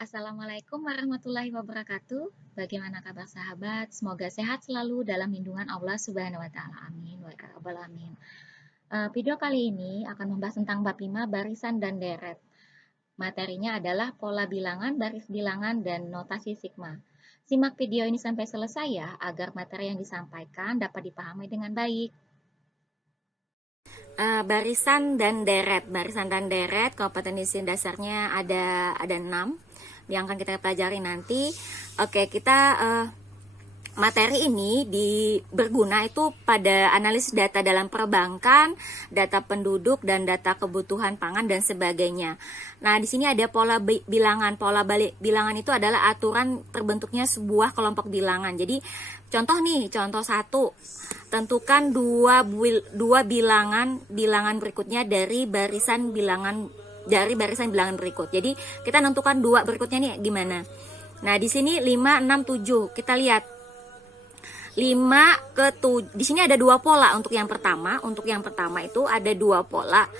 Assalamualaikum warahmatullahi wabarakatuh. Bagaimana kabar sahabat? Semoga sehat selalu dalam lindungan Allah Subhanahu wa taala. Amin wa ya rabbal alamin. Video kali ini akan membahas tentang bab 5 barisan dan deret. Materinya adalah pola bilangan, baris bilangan, dan notasi sigma. Simak video ini sampai selesai ya, agar materi yang disampaikan dapat dipahami dengan baik. Barisan dan deret. Barisan dan deret kompetensi dasarnya ada 6 yang akan kita pelajari nanti. Oke, kita materi ini berguna itu pada analisis data dalam perbankan, data penduduk dan data kebutuhan pangan dan sebagainya. Nah, di sini ada pola bilangan. Pola bilangan itu adalah aturan terbentuknya sebuah kelompok bilangan. Jadi, contoh 1. Tentukan dua bilangan berikutnya dari barisan bilangan berikut. Jadi, kita tentukan dua berikutnya nih gimana? Nah, di sini 5, 6, 7. Kita lihat 5 ke 7. Di sini ada dua pola untuk yang pertama. Untuk yang pertama itu ada dua pola.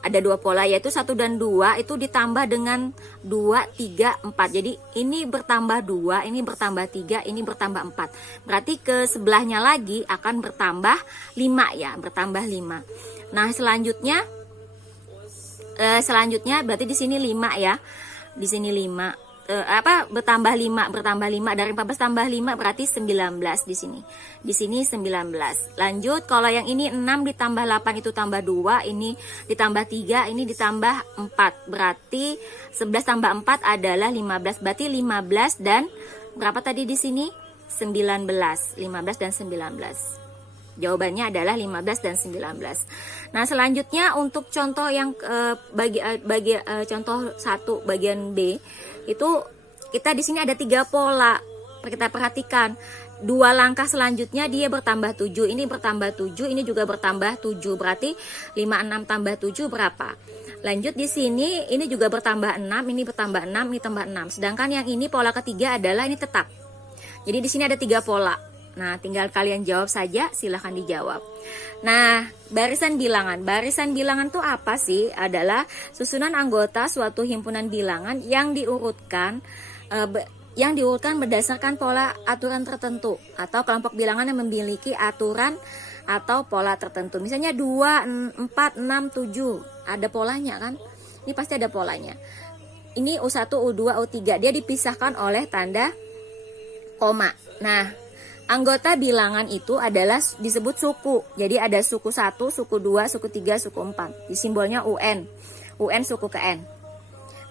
Ada dua pola yaitu 1 dan 2 itu ditambah dengan 2, 3, 4. Jadi ini bertambah 2, ini bertambah 3, ini bertambah 4. Berarti ke sebelahnya lagi akan bertambah 5 ya, bertambah 5. Nah, selanjutnya berarti di sini 5 ya. Di sini 5. Bertambah 5 dari 14 tambah 5 berarti 19 di sini. Di sini 19. Lanjut, kalau yang ini 6 ditambah 8 itu tambah 2, ini ditambah 3, ini ditambah 4. Berarti 11 tambah 4 adalah 15. Berarti 15 dan berapa tadi di sini? 19. 15 dan 19. Jawabannya adalah 15 dan 19. Nah, selanjutnya untuk contoh yang contoh 1 bagian B itu kita di sini ada 3 pola. Kita perhatikan 2 langkah selanjutnya dia bertambah 7, ini bertambah 7, ini juga bertambah 7. Berarti 5, 6 tambah 7 berapa? Lanjut di sini ini juga bertambah 6, ini bertambah 6, ini tambah 6. Sedangkan yang ini pola ketiga adalah ini tetap. Jadi di sini ada 3 pola. Nah, tinggal kalian jawab saja, silahkan dijawab. Nah, barisan bilangan. Barisan bilangan itu apa sih? Adalah susunan anggota suatu himpunan bilangan yang diurutkan berdasarkan pola aturan tertentu atau kelompok bilangan yang memiliki aturan atau pola tertentu. Misalnya 2, 4, 6, 7. Ada polanya kan? Ini pasti ada polanya. Ini U1, U2, U3. Dia dipisahkan oleh tanda koma. Nah, anggota bilangan itu adalah disebut suku. Jadi ada suku 1, suku 2, suku 3, suku 4. Di simbolnya UN. UN suku ke N.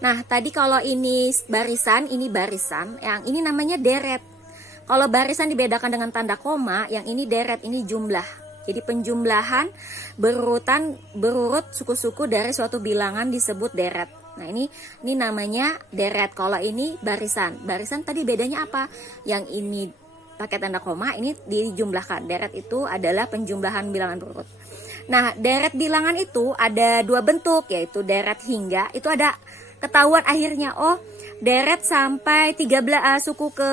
Nah, tadi kalau ini barisan, yang ini namanya deret. Kalau barisan dibedakan dengan tanda koma, yang ini deret, ini jumlah. Jadi penjumlahan berurut suku-suku dari suatu bilangan disebut deret. Nah, ini namanya deret. Kalau ini barisan. Barisan tadi bedanya apa? Yang ini pakai tanda koma, ini dijumlahkan. Deret itu adalah penjumlahan bilangan berurut. Nah, deret bilangan itu ada 2 bentuk, yaitu deret hingga. Itu ada ketahuan akhirnya. Oh, deret sampai 13 suku ke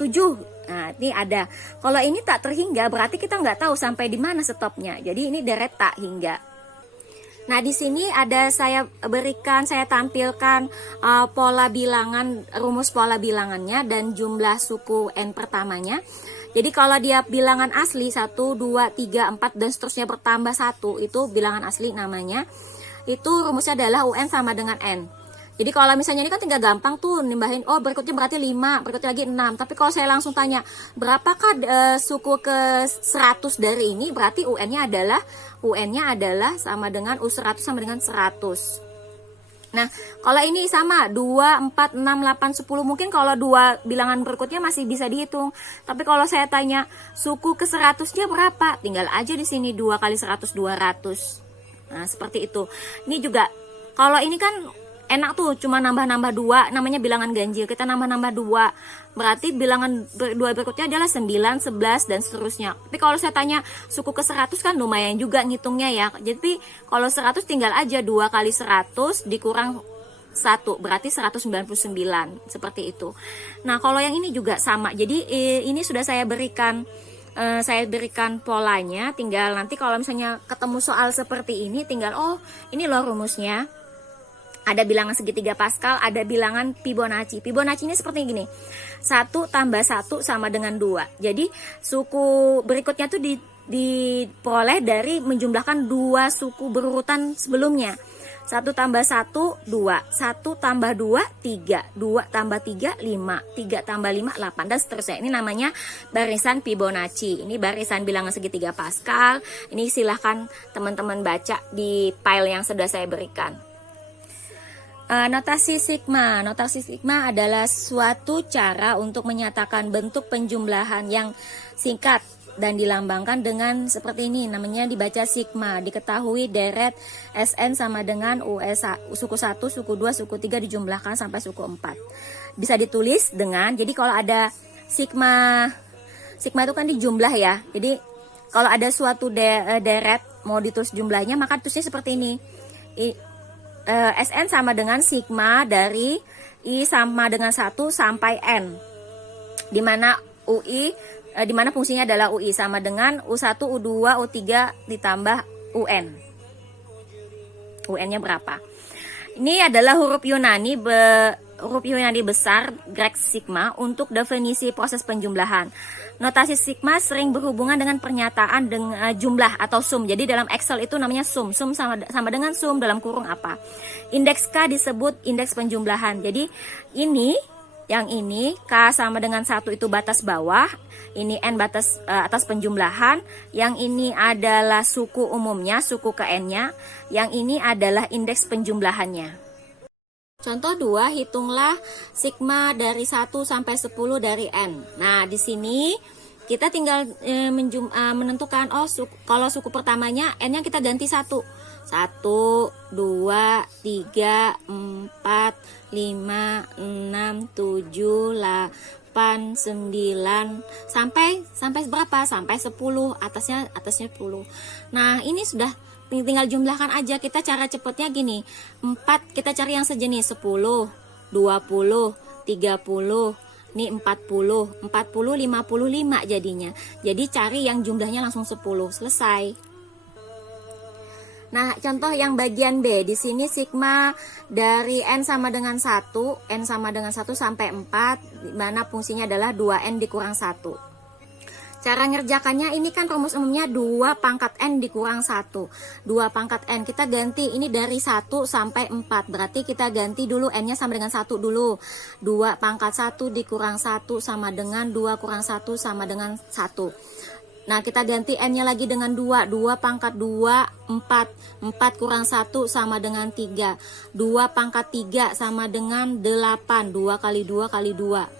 7. Nah, ini ada. Kalau ini tak terhingga, berarti kita nggak tahu sampai di mana stopnya. Jadi ini deret tak hingga. Nah, di sini ada saya tampilkan pola bilangan, rumus pola bilangannya dan jumlah suku N pertamanya. Jadi kalau dia bilangan asli 1, 2, 3, 4 dan seterusnya bertambah 1, itu bilangan asli namanya. Itu rumusnya adalah UN sama dengan N. Jadi kalau misalnya ini kan tinggal gampang tuh nimbahin, oh berikutnya berarti 5, berikutnya lagi 6. Tapi kalau saya langsung tanya, berapakah suku ke 100 dari ini, berarti UN-nya adalah sama dengan U100 sama dengan 100. Nah, kalau ini sama 2, 4, 6, 8, 10, mungkin kalau 2 bilangan berikutnya masih bisa dihitung. Tapi kalau saya tanya suku ke 100-nya berapa? Tinggal aja di sini 2 kali 100, 200. Nah, seperti itu. Ini juga kalau ini kan enak tuh, cuma nambah-nambah 2, namanya bilangan ganjil. Kita nambah-nambah 2, berarti bilangan 2 berikutnya adalah 9, 11 dan seterusnya. Tapi kalau saya tanya suku ke 100 kan lumayan juga ngitungnya ya. Jadi kalau 100 tinggal aja 2 kali 100 dikurang 1, berarti 199, seperti itu. Nah, kalau yang ini juga sama. Jadi ini sudah saya berikan polanya. Tinggal nanti kalau misalnya ketemu soal seperti ini, tinggal oh ini loh rumusnya. Ada bilangan segitiga Pascal, ada bilangan Fibonacci. Fibonacci ini seperti gini. 1 tambah 1 sama dengan 2. Jadi suku berikutnya tuh diperoleh dari menjumlahkan 2 suku berurutan sebelumnya. 1 tambah 1, 2. 1 tambah 2, 3. 2 tambah 3, 5. 3 tambah 5, 8. Dan seterusnya. Ini namanya barisan Fibonacci. Ini barisan bilangan segitiga Pascal. Ini silahkan teman-teman baca di file yang sudah saya berikan. Notasi sigma. Notasi sigma adalah suatu cara untuk menyatakan bentuk penjumlahan yang singkat dan dilambangkan dengan seperti ini, namanya dibaca sigma. Diketahui deret SN sama dengan US suku 1, suku 2, suku 3 dijumlahkan sampai suku 4. Bisa ditulis dengan, jadi kalau ada sigma itu kan dijumlah ya. Jadi kalau ada suatu deret mau ditulis jumlahnya, maka tulisnya seperti ini. SN sama dengan sigma dari I sama dengan 1 sampai N, dimana dimana fungsinya adalah UI sama dengan U1, U2, U3 ditambah UN. UN-nya berapa? Ini adalah huruf Yunani besar Grek sigma untuk definisi proses penjumlahan. Notasi sigma sering berhubungan dengan pernyataan dengan jumlah atau sum. Jadi dalam Excel itu namanya sum. Sum sama dengan sum dalam kurung apa? Indeks K disebut indeks penjumlahan. Jadi yang ini K sama dengan 1 itu batas bawah, ini N batas atas penjumlahan, yang ini adalah suku umumnya, suku ke N-nya, yang ini adalah indeks penjumlahannya. Contoh 2, hitunglah sigma dari 1 sampai 10 dari N. Nah, di sini kita tinggal menentukan, kalau suku pertamanya N-nya kita ganti 1. 1, 2, 3, 4, 5, 6, 7, 8, 9 sampai berapa? Sampai 10, atasnya 10. Nah, ini sudah tinggal jumlahkan aja. Kita cara cepatnya gini. 4 kita cari yang sejenis, 10, 20, 30. Ini 40, 55 jadinya. Jadi cari yang jumlahnya langsung 10, selesai. Nah, contoh yang bagian B, di sini sigma dari N sama dengan 1, N sama dengan 1 sampai 4, di mana fungsinya adalah 2N dikurang 1. Cara ngerjakannya ini kan rumus umumnya 2 pangkat N dikurang 1. 2 pangkat N, kita ganti ini dari 1 sampai 4, berarti kita ganti dulu N-nya sama dengan 1 dulu. 2 pangkat 1 dikurang 1 sama dengan 2 kurang 1 sama dengan 1. Nah, kita ganti N-nya lagi dengan 2. 2 pangkat 2, 4. 4 kurang 1 sama dengan 3. 2 pangkat 3 sama dengan 8. 2 kali 2 kali 2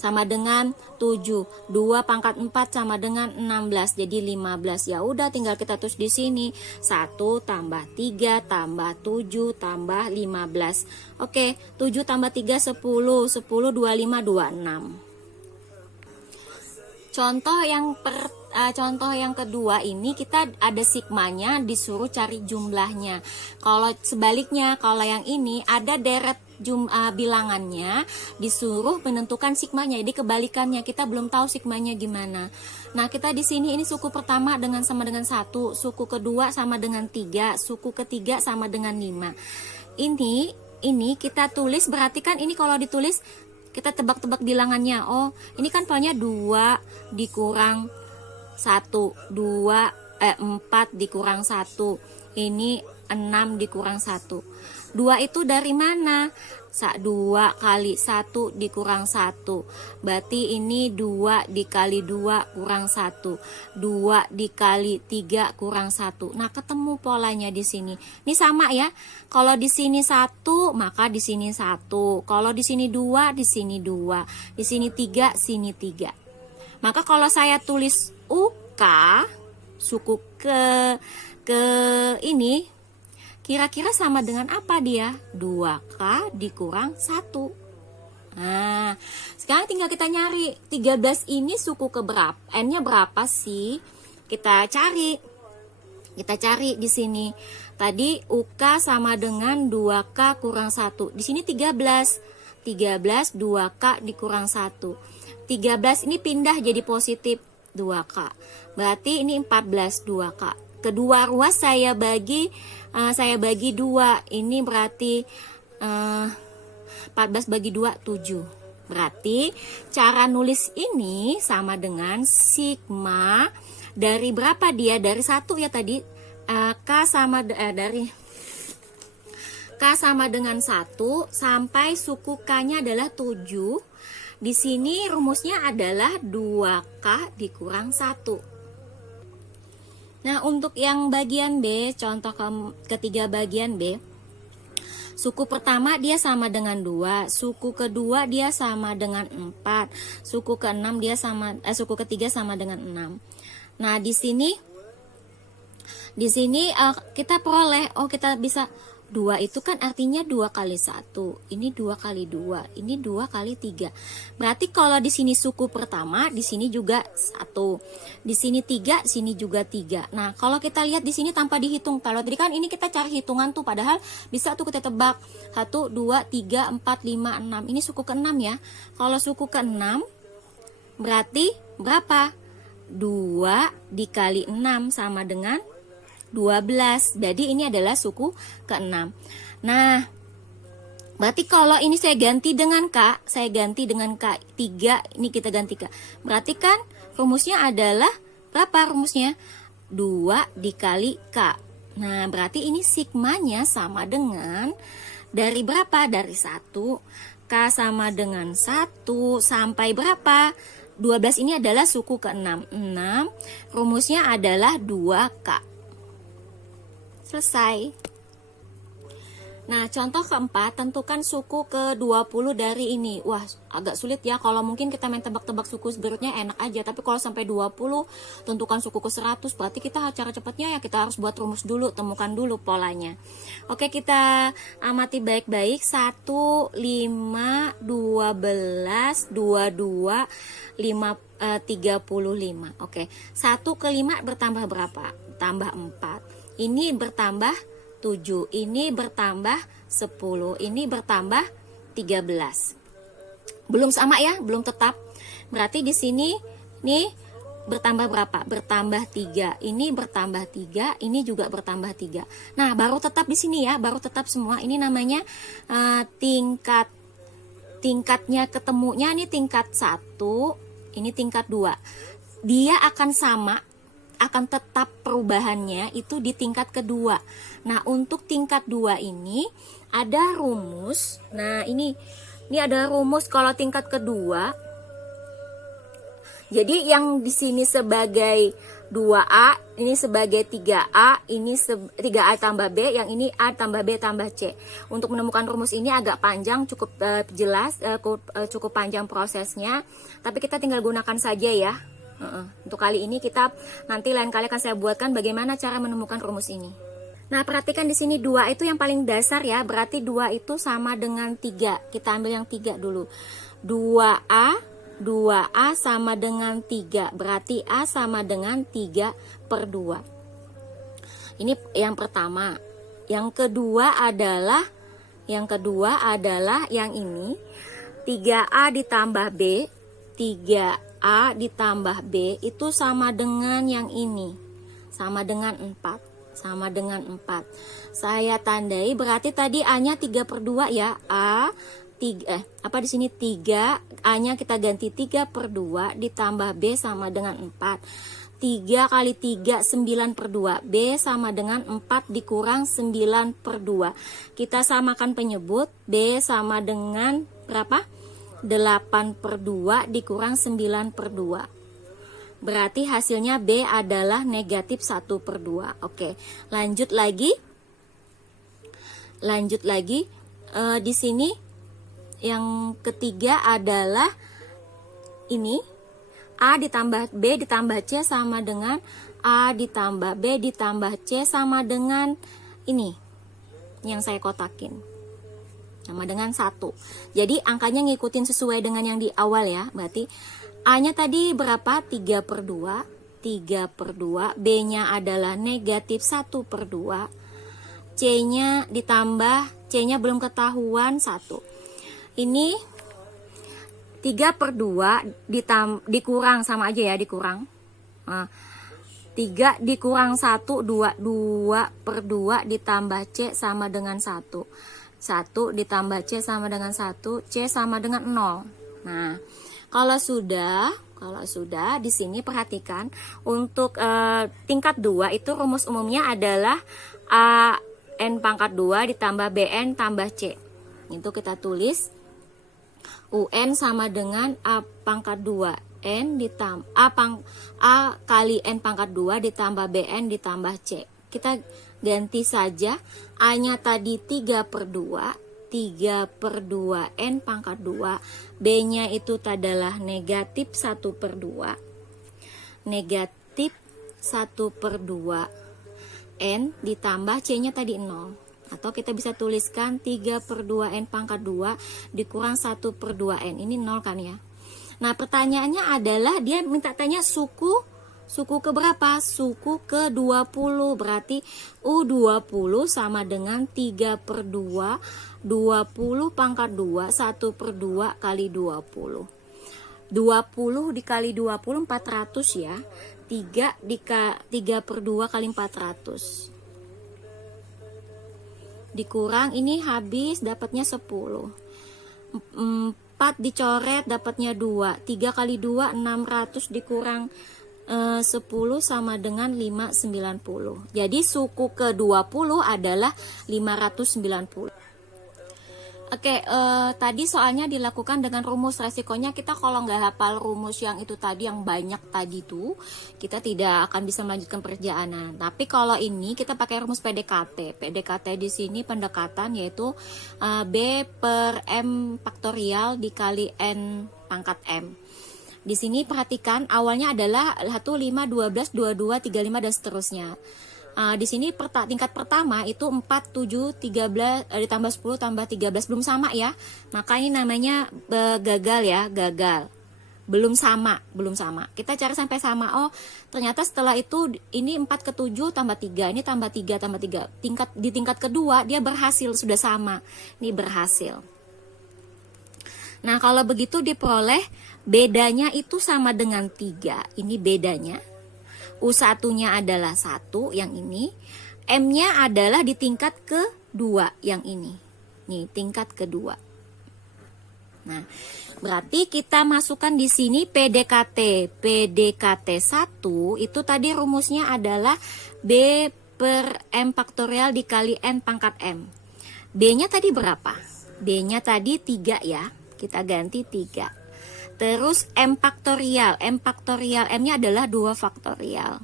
sama dengan 7. 2 pangkat 4 sama dengan 16. Jadi 15. Ya udah, tinggal kita tulis di sini. 1 tambah 3 tambah 7 tambah 15. Oke, 7 tambah 3 10. 10 25 26. Contoh yang kedua ini kita ada sigmanya, disuruh cari jumlahnya. Kalau sebaliknya, kalau yang ini ada deret bilangannya, disuruh menentukan sigmanya. Jadi kebalikannya, kita belum tahu sigmanya gimana. Nah, kita di sini ini suku pertama sama dengan 1, suku kedua sama dengan 3, suku ketiga sama dengan 5. Ini kita tulis, berarti kan ini kalau ditulis kita tebak-tebak bilangannya. Oh, ini kan palanya 2 dikurang 1, 4 dikurang 1. Ini 6 dikurang 1. 2 itu dari mana? 2 kali 1 dikurang 1. Berarti ini 2 dikali 2 kurang 1. 2 dikali 3 kurang 1. Nah, ketemu polanya di sini. Ini sama ya. Kalau di sini 1, maka di sini 1. Kalau di sini 2, di sini 2. Di sini 3, sini 3. Maka kalau saya tulis UK, suku ke ini, kira-kira sama dengan apa dia? 2K dikurang 1. Nah, sekarang tinggal kita nyari 13 ini suku ke berapa? N-nya berapa sih? Kita cari di sini. Tadi UK sama dengan 2K kurang 1. Di sini 13. 13 2K dikurang 1. 13 ini pindah jadi positif 2K. Berarti ini 14 2K. Kedua ruas saya bagi 2. Ini berarti 14 bagi 2, 7. Berarti cara nulis ini sama dengan sigma dari berapa dia? Dari 1 ya tadi. K sama dengan 1 sampai suku K-nya adalah 7. Di sini rumusnya adalah 2K dikurang 1. Nah, untuk yang bagian B, contoh ketiga bagian B, suku pertama dia sama dengan 2, suku kedua dia sama dengan 4, suku keenam dia suku ketiga sama dengan 6. Nah, di sini kita peroleh, kita bisa 2 itu kan artinya 2 kali 1, ini 2 kali 2, ini 2 kali 3. Berarti kalau di sini suku pertama, di sini juga 1. Di sini 3, sini juga 3. Nah, kalau kita lihat di sini tanpa dihitung. Kalau tadi kan ini kita cari hitungan tuh, padahal bisa tuh kita tebak. 1, 2, 3, 4, 5, 6. Ini suku ke-6 ya. Kalau suku ke-6 berarti berapa? 2 dikali 6 sama dengan 12. Jadi ini adalah suku ke-6. Nah, berarti kalau ini saya ganti dengan K, 3, ini kita ganti K. Berarti kan rumusnya adalah berapa rumusnya? 2 dikali K. Nah, berarti ini sigmanya sama dengan dari berapa? Dari 1. K sama dengan 1 sampai berapa? 12 ini adalah suku ke-6. 6, rumusnya adalah 2K. Selesai. Nah, contoh keempat, tentukan suku ke-20 dari ini. Wah, agak sulit ya. Kalau mungkin kita main tebak-tebak suku berikutnya enak aja. Tapi kalau sampai 20, tentukan suku ke-100. Berarti kita cara cepatnya ya kita harus buat rumus dulu. Temukan dulu polanya. Oke, kita amati baik-baik. 1, 5, 12, 22, 35. Oke, 1 ke 5 bertambah berapa? Tambah 4. Ini bertambah 7, ini bertambah 10, ini bertambah 13. Belum sama ya, belum tetap. Berarti di sini nih bertambah berapa? Bertambah 3. Ini bertambah 3, ini juga bertambah 3. Nah, baru tetap di sini ya, baru tetap semua. Ini namanya tingkatnya ketemunya ini tingkat 1, ini tingkat 2. Dia akan tetap perubahannya itu di tingkat kedua. Nah, untuk tingkat 2 ini ada rumus. Nah, ini ada rumus kalau tingkat kedua. Jadi yang di sini sebagai 2A, ini sebagai 3A, ini 3A tambah B, yang ini A tambah B tambah C. Untuk menemukan rumus ini agak panjang, cukup jelas, cukup panjang prosesnya. Tapi kita tinggal gunakan saja ya. Untuk kali ini nanti lain kali akan saya buatkan bagaimana cara menemukan rumus ini. Nah, perhatikan di sini 2 itu yang paling dasar ya, berarti 2 itu sama dengan 3. Kita ambil yang 3 dulu. 2A sama dengan 3, berarti A sama dengan 3/2. Ini yang pertama. Yang kedua adalah yang ini. 3A ditambah B, 3A ditambah B itu sama dengan yang ini, sama dengan 4. Saya tandai, berarti tadi A-nya 3/2 ya. Di sini 3, A-nya kita ganti 3/2 ditambah B sama dengan 4. 3 kali 3, 9/2. B sama dengan 4 dikurang 9/2. Kita samakan penyebut, B sama dengan berapa? 8/2 dikurang 9/2. Berarti hasilnya B adalah negatif 1/2. Oke, lanjut lagi. Di sini yang ketiga adalah ini. A ditambah B ditambah C sama dengan A ditambah B ditambah C sama dengan ini yang saya kotakin, sama dengan 1. Jadi angkanya ngikutin sesuai dengan yang di awal ya. Berarti A-nya tadi berapa? 3/2. 3/2. B-nya adalah negatif 1/2. C-nya belum ketahuan 1. Ini 3/2 dikurang, sama aja ya, dikurang. 3 dikurang 1, 2. 2/2 ditambah C sama dengan 1. 1 ditambah C sama dengan 1, C sama dengan 0. Nah, kalau sudah di sini perhatikan untuk tingkat 2 itu rumus umumnya adalah A N pangkat 2 ditambah BN tambah C. Itu kita tulis UN sama dengan A pangkat 2 N ditambah A kali N pangkat 2 ditambah BN ditambah C. Kita ganti saja, A-nya tadi 3/2, 3/2 N pangkat 2, B-nya itu adalah negatif 1/2, negatif 1/2 N ditambah C-nya tadi 0. Atau kita bisa tuliskan 3/2 N pangkat 2 dikurang 1/2 N. Ini 0 kan ya. Nah, pertanyaannya adalah dia minta tanya suku ke berapa? Suku ke 20. Berarti U20 sama dengan 3/2 20 pangkat 2 1/2 kali 20. 20 dikali 20 400 ya. 3/2 kali 400. Dikurang ini habis dapatnya 10. 4 dicoret dapatnya 2. 3 kali 2 600 dikurang 10 sama dengan 590. Jadi suku ke 20 adalah 590. Oke, tadi soalnya dilakukan dengan rumus. Resikonya kita kalau nggak hafal rumus yang itu tadi, yang banyak tadi tuh, kita tidak akan bisa melanjutkan perjalanan. Tapi kalau ini kita pakai rumus PDKT. PDKT di sini pendekatan yaitu B per M faktorial dikali N pangkat M. Di sini perhatikan awalnya adalah 1, 5, 12, 22, 35 dan seterusnya. Di sini tingkat pertama itu 4, 7, 13 ditambah 10 tambah 13 belum sama ya. Maka ini namanya gagal ya, gagal. Belum sama. Kita cari sampai sama. Oh, ternyata setelah itu ini 4 ke 7 tambah 3, ini tambah 3 tambah 3. Di tingkat kedua dia berhasil, sudah sama. Ini berhasil. Nah, kalau begitu diperoleh bedanya itu sama dengan 3. Ini bedanya. U1-nya adalah 1 yang ini. M-nya adalah di tingkat kedua yang ini. Nih, tingkat kedua. Nah, berarti kita masukkan di sini PDKT. PDKT 1 itu tadi rumusnya adalah B per M faktorial dikali N pangkat M. B-nya tadi berapa? B-nya tadi 3 ya. Kita ganti 3. Terus M faktorial. M-nya adalah 2 faktorial.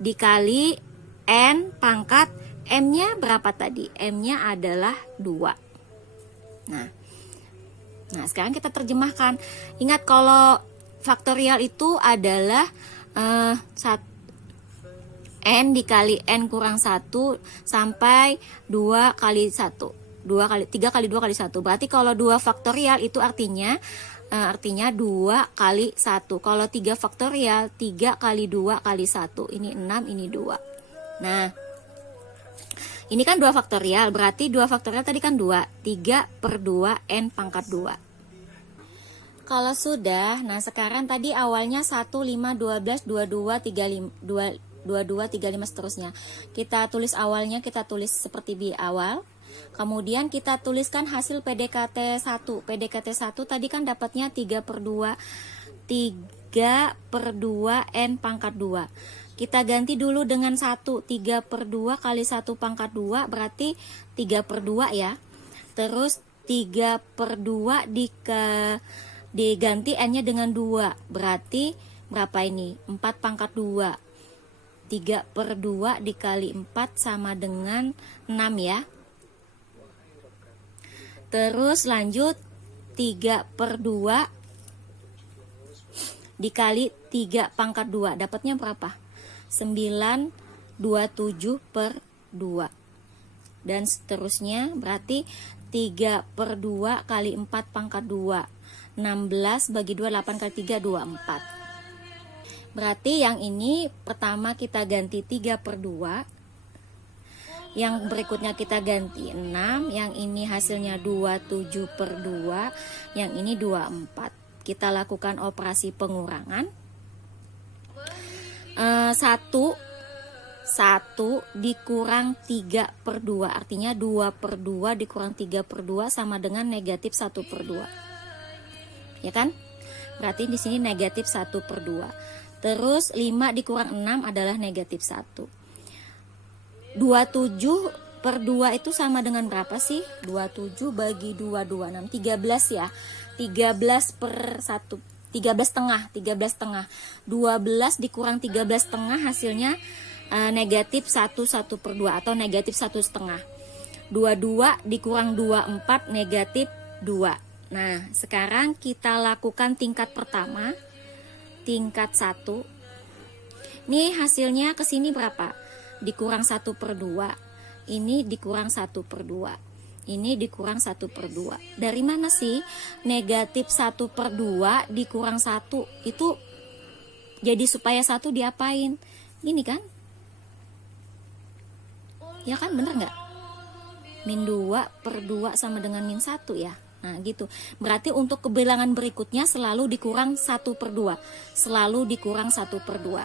Dikali N pangkat M-nya berapa tadi? M-nya adalah 2. Nah, sekarang kita terjemahkan. Ingat kalau faktorial itu adalah N dikali N kurang 1 sampai 2 kali 1. 3 kali 2 kali 1. Berarti kalau 2 faktorial itu artinya 2 kali 1. Kalau 3 faktorial 3 kali 2 kali 1. Ini 6, ini 2. Nah, ini kan 2 faktorial. Berarti 2 faktorial tadi kan 2. 3/2 N pangkat 2. Kalau sudah, nah sekarang tadi awalnya 1, 5, 12, 22, 35 seterusnya. Kita tulis awalnya, kita tulis seperti di awal. Kemudian kita tuliskan hasil PDKT 1. PDKT 1 tadi kan dapatnya 3/2 N pangkat 2. Kita ganti dulu dengan 1. 3/2 kali 1 pangkat 2 berarti 3/2 ya. Terus 3/2 diganti N-nya dengan 2. Berarti berapa ini? 4 pangkat 2. 3/2 dikali 4 sama dengan 6 ya. Terus lanjut 3/2 dikali 3 pangkat 2. Dapatnya berapa? 9/27/2. Dan seterusnya berarti 3/2 kali 4 pangkat 2. 16 bagi 2, 8 kali 3, 24. Berarti yang ini pertama kita ganti 3/2. Yang berikutnya kita ganti 6, yang ini hasilnya 27/2, yang ini 24. Kita lakukan operasi pengurangan. 1 1 dikurang 3/2. Artinya 2/2 dikurang 3/2 sama dengan negatif 1/2. Ya kan? Berarti di sini negatif 1/2. Terus 5 dikurang 6 adalah negatif 1. 27/2 itu sama dengan berapa sih? 27 bagi 2, 26, 13 ya. 13/1, 13,5, 13,5. 12 dikurang 13,5 hasilnya negatif 1/2 atau negatif 1,5. 22 dikurang 24 negatif 2. Nah, sekarang kita lakukan tingkat pertama, tingkat 1. Ini hasilnya ke sini berapa? Dikurang 1/2. Ini dikurang 1/2. Ini dikurang 1/2. Dari mana sih negatif 1/2 dikurang 1 itu jadi supaya 1 diapain? Ini kan? Ya kan, bener nggak? Min 2/2 sama dengan min 1 ya. Nah gitu. Berarti untuk kebilangan berikutnya selalu dikurang 1/2. Selalu dikurang 1/2.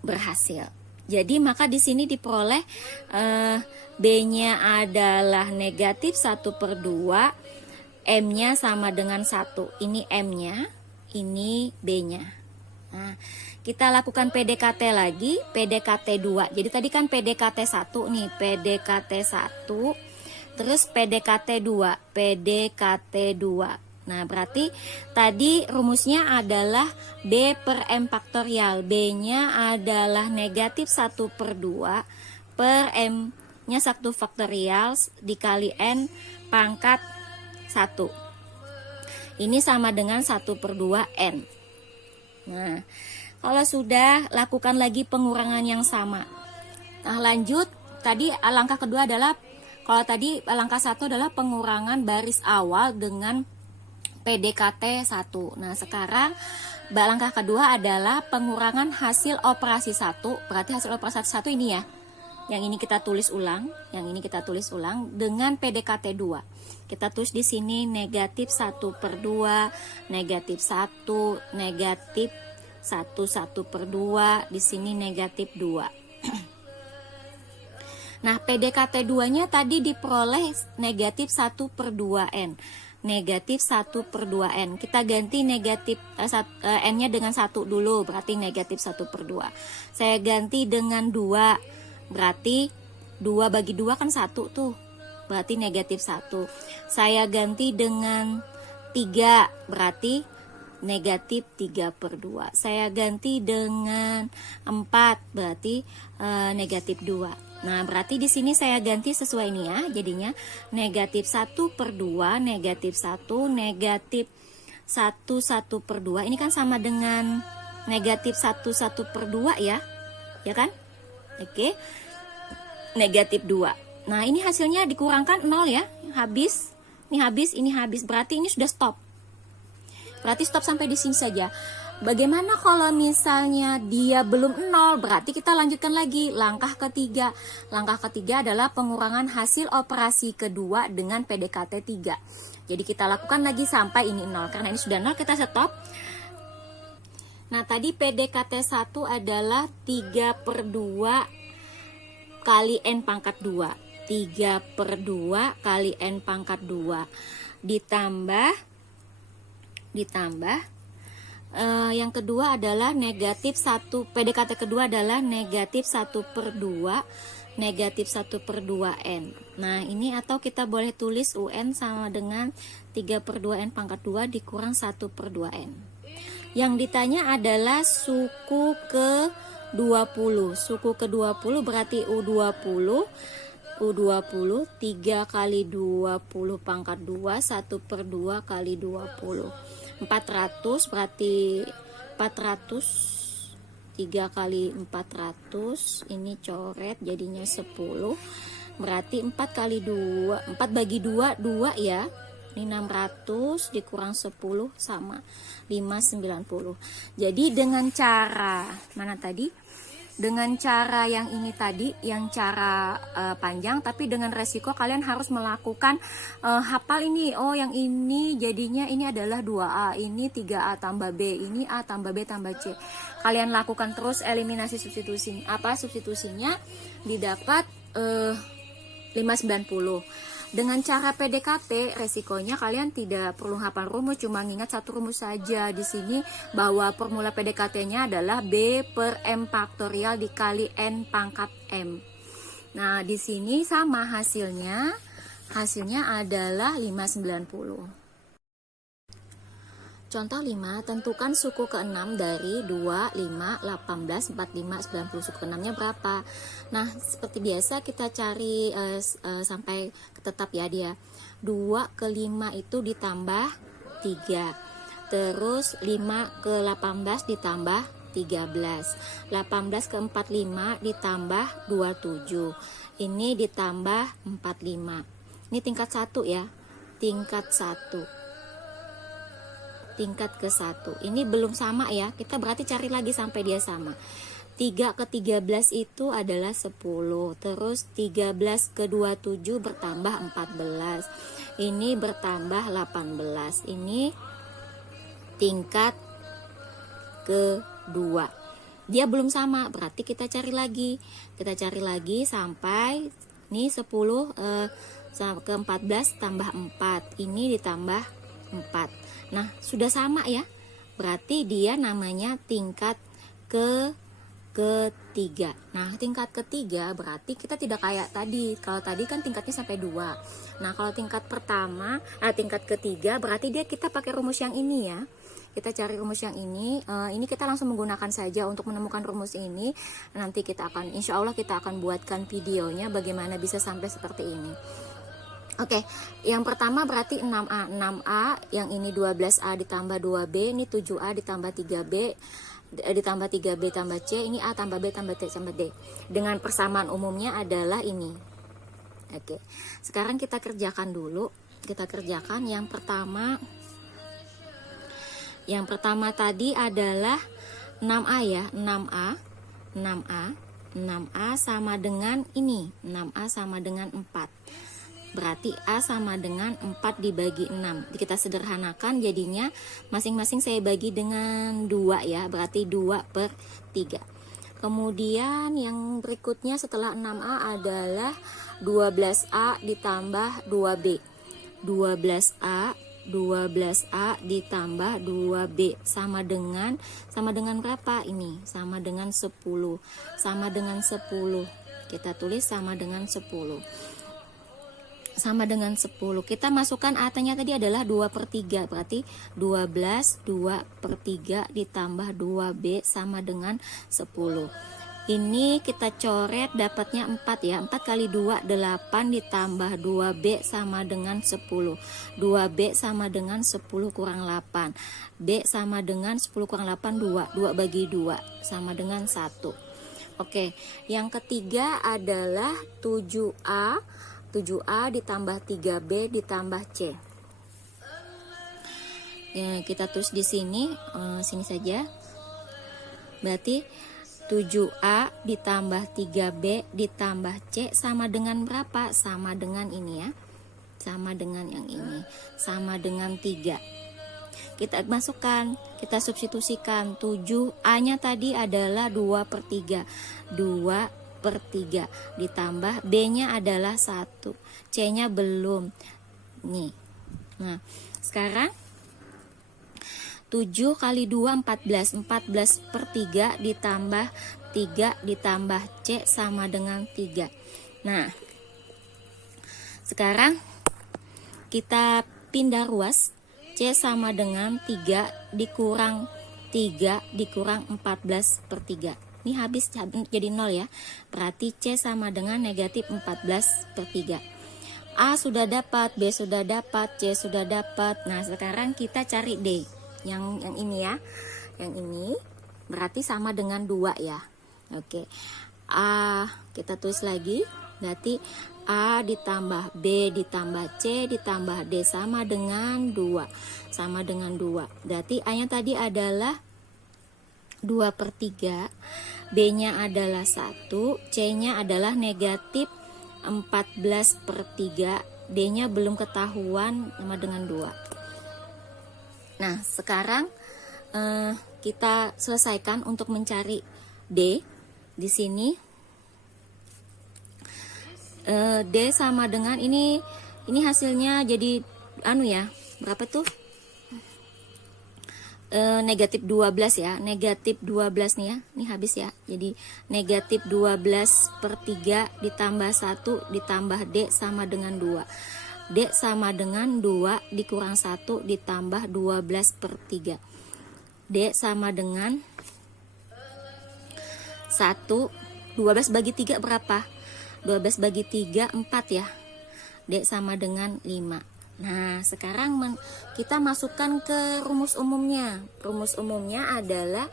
Berhasil. Jadi maka di sini diperoleh B-nya adalah negatif 1/2. M-nya sama dengan 1. Ini M-nya, ini B-nya. Nah, kita lakukan PDKT lagi, PDKT 2. Jadi tadi kan PDKT 1 nih, PDKT 1, terus PDKT 2, PDKT 2. Nah, berarti tadi rumusnya adalah B per M faktorial. B-nya adalah negatif 1/2 per M-nya 1 faktorial dikali N pangkat 1. Ini sama dengan 1/2 N. Nah, kalau sudah, lakukan lagi pengurangan yang sama. Nah, lanjut. Tadi langkah kedua adalah, kalau tadi langkah 1 adalah pengurangan baris awal dengan PDKT 1. Nah, sekarang langkah kedua adalah pengurangan hasil operasi 1. Berarti hasil operasi 1 ini ya. Yang ini kita tulis ulang, dengan PDKT 2. Kita tulis di sini negatif 1/2, negatif 1, negatif 1/2, di sini negatif 2. Nah, PDKT 2-nya tadi diperoleh negatif 1/2N. Negatif 1/2N. Kita ganti negatif N-nya dengan 1 dulu, berarti negatif 1/2. Saya ganti dengan 2, berarti 2 bagi 2 kan 1 tuh, berarti negatif 1. Saya ganti dengan 3, berarti negatif 3/2. Saya ganti dengan 4, berarti negatif 2. Nah, berarti di sini saya ganti sesuai ini ya. Jadinya negatif 1/2, negatif 1, negatif 1/2. Ini kan sama dengan negatif 1/2 ya. Ya kan? Oke. Negatif 2. Nah, ini hasilnya dikurangkan 0 ya. Habis. Ini habis, ini habis. Berarti ini sudah stop. Berarti stop sampai di sini saja. Bagaimana kalau misalnya dia belum 0? Berarti kita lanjutkan lagi langkah ketiga. Langkah ketiga adalah pengurangan hasil operasi kedua dengan PDKT 3. Jadi kita lakukan lagi sampai ini 0. Karena ini sudah 0, kita stop. Nah, tadi PDKT 1 adalah 3/2 kali N pangkat 2. 3/2 kali N pangkat 2. Ditambah yang kedua adalah negatif 1, PDKT kedua adalah negatif 1/2 negatif 1/2 N. Nah, ini atau kita boleh tulis UN sama dengan 3/2 N pangkat 2 dikurang 1/2 N. Yang ditanya adalah suku ke 20. Suku ke 20 berarti U20. U20 3 kali 20 pangkat 2 1/2 kali 20. 400 berarti 400, 3 kali 400, ini coret jadinya 10, berarti 4 kali 2, 4 bagi 2, 2 ya, ini 600 dikurang 10 sama 590. Jadi dengan cara mana tadi? dengan cara yang ini tadi, yang cara panjang, tapi dengan resiko kalian harus melakukan hafal ini. Oh, yang ini jadinya ini adalah 2A, ini 3A tambah B, ini A tambah B tambah C. Kalian lakukan terus eliminasi substitusi. Substitusinya didapat 590. Dengan cara PDKT, resikonya kalian tidak perlu hafal rumus, cuma ngingat satu rumus saja di sini, bahwa formula PDKT-nya adalah B per M faktorial dikali N pangkat M. Nah, di sini sama hasilnya adalah 590. Contoh 5, tentukan suku ke-6 dari 2, 5, 18, 45, 90. Suku ke-6-nya berapa? Nah, seperti biasa kita cari sampai tetap ya dia. 2 ke 5 itu ditambah 3. Terus 5 ke 18 ditambah 13. 18 ke 45 ditambah 27. Ini ditambah 45. Ini tingkat 1 ya. Tingkat 1. Tingkat ke-1 ini belum sama ya, kita berarti cari lagi sampai dia sama. 3 ke 13 itu adalah 10, terus 13 ke 27 bertambah 14, ini bertambah 18, ini tingkat kedua. Dia belum sama, berarti kita cari lagi sampai ini 10 ke 14 tambah 4, ini ditambah 4. Nah, sudah sama ya. Berarti dia namanya tingkat ketiga. Nah, tingkat ketiga berarti kita tidak kayak tadi. Kalau tadi kan tingkatnya sampai 2. Nah, kalau tingkat ketiga berarti kita pakai rumus yang ini ya. Kita cari rumus yang ini. Ini kita langsung menggunakan saja untuk menemukan rumus ini. Nanti insya Allah kita akan buatkan videonya bagaimana bisa sampai seperti ini. Oke, yang pertama berarti 6A. 6A, yang ini 12A ditambah 2B, ini 7A ditambah 3B, ditambah 3B tambah C, ini A tambah B tambah C tambah D. Dengan persamaan umumnya adalah ini. Oke, sekarang kita kerjakan dulu. Kita kerjakan yang pertama. Yang pertama tadi adalah 6A ya, 6A. 6A sama dengan ini, 6A sama dengan 4. Berarti A sama dengan 4 dibagi 6. Kita sederhanakan jadinya masing-masing saya bagi dengan 2 ya. Berarti 2 per 3. Kemudian yang berikutnya setelah 6A adalah 12A ditambah 2B. 12A ditambah 2B sama dengan berapa ini? Sama dengan 10. Sama dengan 10. Kita tulis sama dengan 10. Sama dengan 10. Kita masukkan A-nya tadi adalah 2 per 3. Berarti 12, 2 per 3 ditambah 2B sama dengan 10. Ini kita coret dapatnya 4 ya. 4 kali 2, 8 ditambah 2B sama dengan 10. 2B sama dengan 10 kurang 8. B sama dengan 10 kurang 8, 2. 2 bagi 2 sama dengan 1. Oke, yang ketiga adalah 7A ditambah 3B ditambah C. Ya, kita tulis di sini, sini saja. Berarti 7A ditambah 3B ditambah C sama dengan berapa? Sama dengan ini ya. Sama dengan yang ini. Sama dengan 3. Kita masukkan, kita substitusikan. 7A-nya tadi adalah 2 per 3. 2 per 3 ditambah B-nya adalah 1, C-nya belum nih. Nah, sekarang 7 kali 2 14 per 3 ditambah 3 ditambah C sama dengan 3. Nah, sekarang kita pindah ruas. C sama dengan 3 dikurang 14 per 3. Ini habis jadi 0 ya. Berarti C sama dengan negatif 14 per 3. A sudah dapat, B sudah dapat, C sudah dapat. Nah, sekarang kita cari D. Yang ini ya. Yang ini berarti sama dengan 2 ya. Oke. A kita tulis lagi. Berarti A ditambah B ditambah C ditambah D sama dengan 2. Sama dengan 2. Berarti A-nya tadi adalah 2 per 3. B-nya adalah 1, C-nya adalah negatif 14/3, D-nya belum ketahuan sama dengan 2. Nah, sekarang kita selesaikan untuk mencari D. Di sini D sama dengan ini hasilnya jadi berapa tuh? Negatif 12 ya, negatif 12 nih ya, ini habis ya. Jadi negatif 12/3 ditambah 1 ditambah D sama dengan 2. D sama dengan 2 dikurang 1 ditambah 12/3. D sama dengan 1, 12 bagi 3 berapa? 12 bagi 3, 4 ya. D sama dengan 5. Nah, sekarang kita masukkan ke rumus umumnya. Rumus umumnya adalah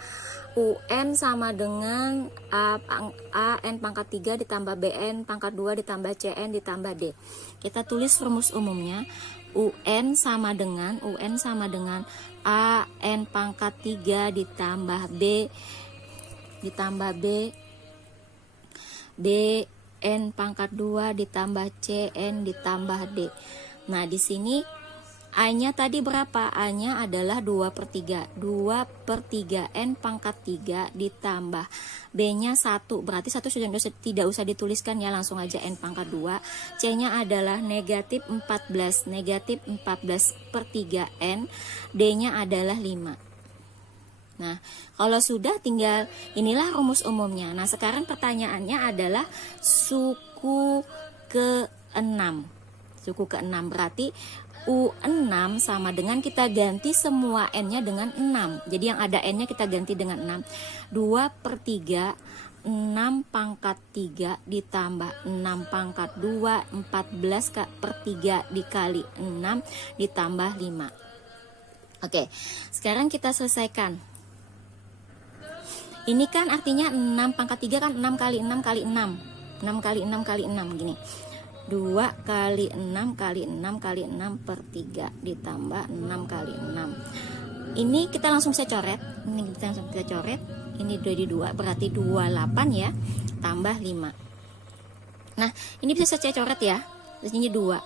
UN sama dengan AN pangkat 3 ditambah BN pangkat 2 ditambah CN ditambah D. Kita tulis rumus umumnya. UN sama dengan AN pangkat 3 ditambah B BN pangkat 2 ditambah CN ditambah D. Nah, di sini A-nya tadi berapa? A-nya adalah 2/3. 2/3 N pangkat 3 ditambah B-nya 1. Berarti 1 sudah tidak usah dituliskan ya, langsung aja N pangkat 2. C-nya adalah negatif 14. Negatif 14/3 N. D-nya adalah 5. Nah, kalau sudah tinggal inilah rumus umumnya. Nah, sekarang pertanyaannya adalah suku ke-6. Suku ke-6 berarti U6 sama dengan kita ganti semua N-nya dengan 6. Jadi yang ada N-nya kita ganti dengan 6. 2/3 6 pangkat 3 ditambah 6 pangkat 2 14/3 dikali 6 ditambah 5. Oke, sekarang kita selesaikan. Ini kan artinya 6 pangkat 3 kan 6 kali 6 kali 6. 6 kali 6 kali 6 gini. 2 kali 6 kali 6 kali 6/3 ditambah 6 kali 6. Ini kita langsung bisa coret. Ini kita langsung kita coret. Ini jadi 2 berarti 28 ya, tambah 5. Nah, ini bisa saya coret ya. Di sini 2.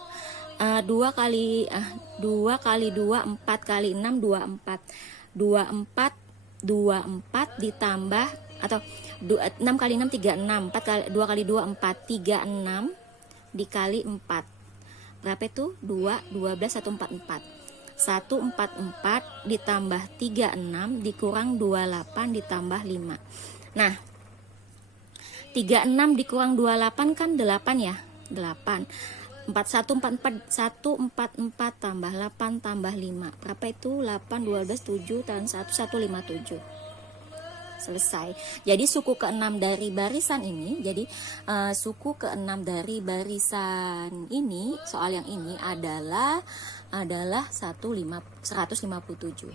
2 kali 2 4 kali 6 24. 24 ditambah atau 6 kali 6 36. 4 kali 2 kali 2 4 36 dikali 4 berapa itu? 2 12 144 144 ditambah 36 dikurang 28 ditambah 5. Nah, 36 dikurang 28 kan 8 ya, 8. 144 tambah 8 tambah 5 berapa itu? 8 12 7 dan 1 157. Selesai. Jadi suku ke-6 dari barisan ini, suku ke-6 dari barisan ini, soal yang ini adalah 157.